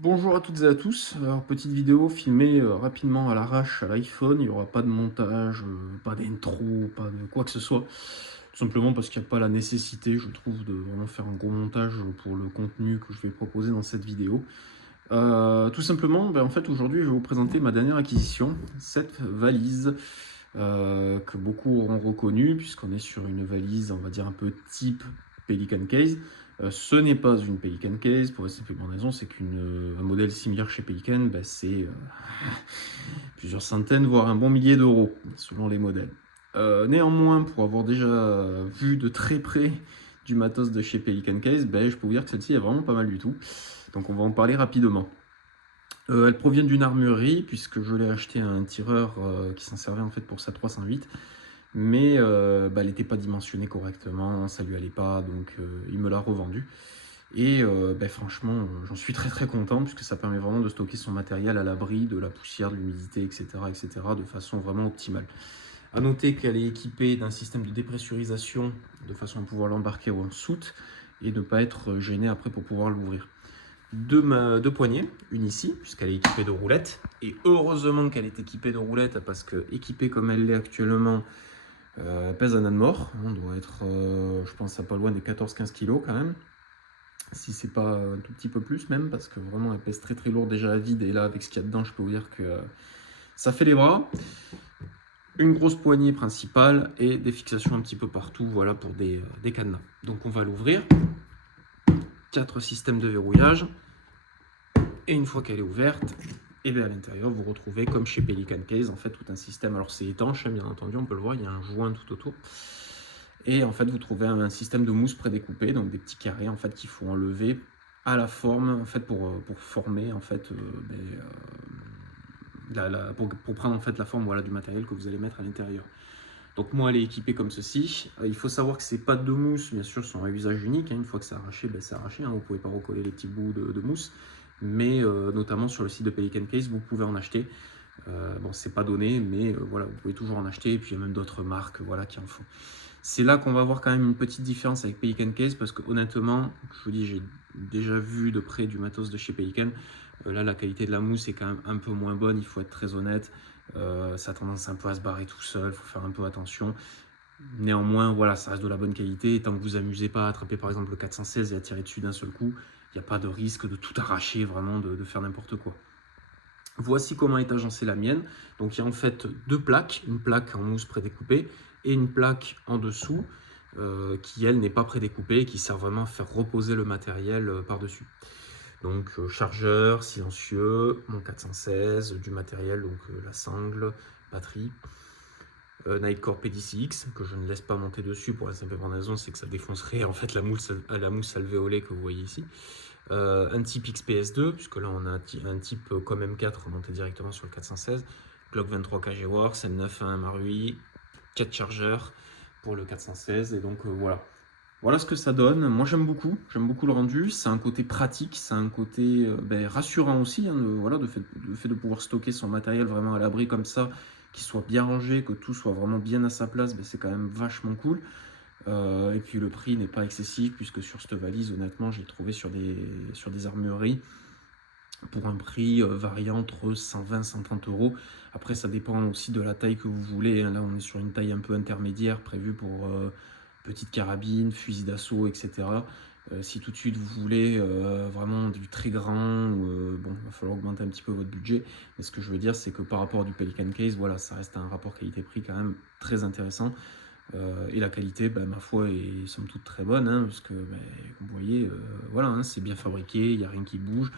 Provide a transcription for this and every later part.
Bonjour à toutes et à tous. Alors, petite vidéo filmée rapidement à l'arrache à l'iPhone. Il n'y aura pas de montage, pas d'intro, pas de quoi que ce soit. Tout simplement parce qu'il n'y a pas la nécessité, je trouve, de vraiment faire un gros montage pour le contenu que je vais proposer dans cette vidéo. Tout simplement, en fait, aujourd'hui, je vais vous présenter ma dernière acquisition, cette valise que beaucoup auront reconnue, puisqu'on est sur une valise, on va dire, un peu type Pelican Case. Ce n'est pas une Pelican Case, pour la simple bonne raison, c'est qu'un modèle similaire chez Pelican, c'est plusieurs centaines, voire un bon millier d'euros, selon les modèles. Néanmoins, pour avoir déjà vu de très près du matos de chez Pelican Case, je peux vous dire que celle-ci est vraiment pas mal du tout. Donc on va en parler rapidement. Elle provient d'une armurerie, puisque je l'ai acheté à un tireur qui s'en servait en fait pour sa 308, mais elle n'était pas dimensionnée correctement, ça lui allait pas, donc il me l'a revendue. Et franchement, j'en suis très très content, puisque ça permet vraiment de stocker son matériel à l'abri de la poussière, de l'humidité, etc., de façon vraiment optimale. A noter qu'elle est équipée d'un système de dépressurisation, de façon à pouvoir l'embarquer en soute, et ne pas être gêné après pour pouvoir l'ouvrir. Deux poignées, une ici, puisqu'elle est équipée de roulettes. Et heureusement qu'elle est équipée de roulettes, parce que équipée comme elle l'est actuellement, elle pèse un âne mort. On doit être, je pense, à pas loin des 14-15 kg quand même. Si c'est pas un tout petit peu plus même, parce que vraiment elle pèse très très lourd déjà à vide. Et là, avec ce qu'il y a dedans, je peux vous dire que ça fait les bras. Une grosse poignée principale et des fixations un petit peu partout, voilà, pour des cadenas. Donc on va l'ouvrir. 4 systèmes de verrouillage. Et une fois qu'elle est ouverte, et bien à l'intérieur, vous retrouvez, comme chez Pelican Case, en fait, tout un système. Alors, c'est étanche, bien entendu, on peut le voir, il y a un joint tout autour. Et en fait, vous trouvez un système de mousse prédécoupé, donc des petits carrés, en fait, qu'il faut enlever à la forme, en fait, pour former, en fait, pour prendre, en fait, la forme, voilà, du matériel que vous allez mettre à l'intérieur. Donc moi, elle est équipée comme ceci. Il faut savoir que ces pattes de mousse, bien sûr, sont à usage unique. Une fois que c'est arraché, c'est arraché. Vous ne pouvez pas recoller les petits bouts de mousse. Mais notamment sur le site de Pelican Case, vous pouvez en acheter. Bon, c'est pas donné, mais voilà, vous pouvez toujours en acheter. Et puis il y a même d'autres marques, voilà, qui en font. C'est là qu'on va voir quand même une petite différence avec Pelican Case, parce que honnêtement, je vous dis, j'ai déjà vu de près du matos de chez Pelican. Là, la qualité de la mousse est quand même un peu moins bonne, il faut être très honnête. Ça a tendance un peu à se barrer tout seul, il faut faire un peu attention. Néanmoins, voilà, ça reste de la bonne qualité. Et tant que vous amusez pas à attraper par exemple le 416 et à tirer dessus d'un seul coup, il n'y a pas de risque de tout arracher, vraiment de faire n'importe quoi. Voici comment est agencée la mienne. Donc il y a en fait deux plaques, une plaque en mousse prédécoupée et une plaque en dessous qui elle n'est pas prédécoupée et qui sert vraiment à faire reposer le matériel par-dessus. Donc chargeur, silencieux, mon 416, du matériel, donc la sangle, batterie. Nightcore P10X que je ne laisse pas monter dessus pour la simple raison, c'est que ça défoncerait en fait la mousse alvéolée que vous voyez ici. Un type XPS2, puisque là on a un type comme M4 monté directement sur le 416. Glock 23 KG-War, M9 Marui, 4 chargeurs pour le 416. Et donc voilà. Voilà ce que ça donne. Moi j'aime beaucoup le rendu. C'est un côté pratique, c'est un côté rassurant aussi. Voilà, le fait de pouvoir stocker son matériel vraiment à l'abri comme ça, qu'il soit bien rangé, que tout soit vraiment bien à sa place, c'est quand même vachement cool. Et puis le prix n'est pas excessif, puisque sur cette valise, honnêtement, j'ai trouvé sur des armureries pour un prix variant entre 120 et 130 euros. Après, ça dépend aussi de la taille que vous voulez. Là, on est sur une taille un peu intermédiaire prévue pour petite carabine, fusil d'assaut, etc. Si tout de suite vous voulez vraiment du très grand, bon, il va falloir augmenter un petit peu votre budget. Mais ce que je veux dire, c'est que par rapport à du Pelican Case, voilà, ça reste un rapport qualité-prix quand même très intéressant. Et la qualité, ma foi, est somme toute très bonne, parce que, vous voyez, voilà, c'est bien fabriqué, il n'y a rien qui bouge.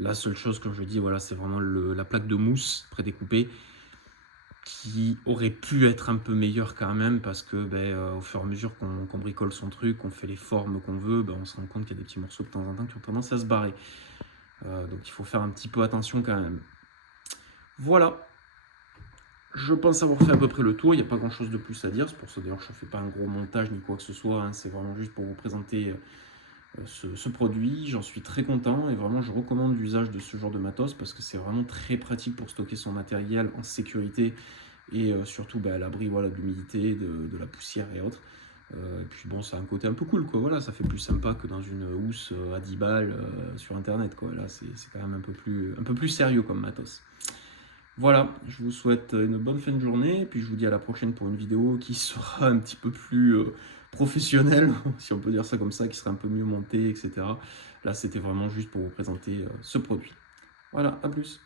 La seule chose, comme je dis, voilà, c'est vraiment la plaque de mousse prédécoupée qui aurait pu être un peu meilleure quand même, parce que au fur et à mesure qu'on bricole son truc, qu'on fait les formes qu'on veut, on se rend compte qu'il y a des petits morceaux de temps en temps qui ont tendance à se barrer. Donc il faut faire un petit peu attention quand même. Voilà. Je pense avoir fait à peu près le tour, il n'y a pas grand chose de plus à dire, c'est pour ça d'ailleurs que je ne fais pas un gros montage ni quoi que ce soit, c'est vraiment juste pour vous présenter ce produit. J'en suis très content et vraiment je recommande l'usage de ce genre de matos, parce que c'est vraiment très pratique pour stocker son matériel en sécurité et surtout à l'abri, voilà, de l'humidité, de la poussière et autres. Et puis bon, ça a un côté un peu cool, quoi. Voilà, ça fait plus sympa que dans une housse à 10 balles sur internet, quoi. Là, c'est quand même un peu plus sérieux comme matos. Voilà, je vous souhaite une bonne fin de journée, et puis je vous dis à la prochaine pour une vidéo qui sera un petit peu plus professionnelle, si on peut dire ça comme ça, qui sera un peu mieux montée, etc. Là, c'était vraiment juste pour vous présenter ce produit. Voilà, à plus.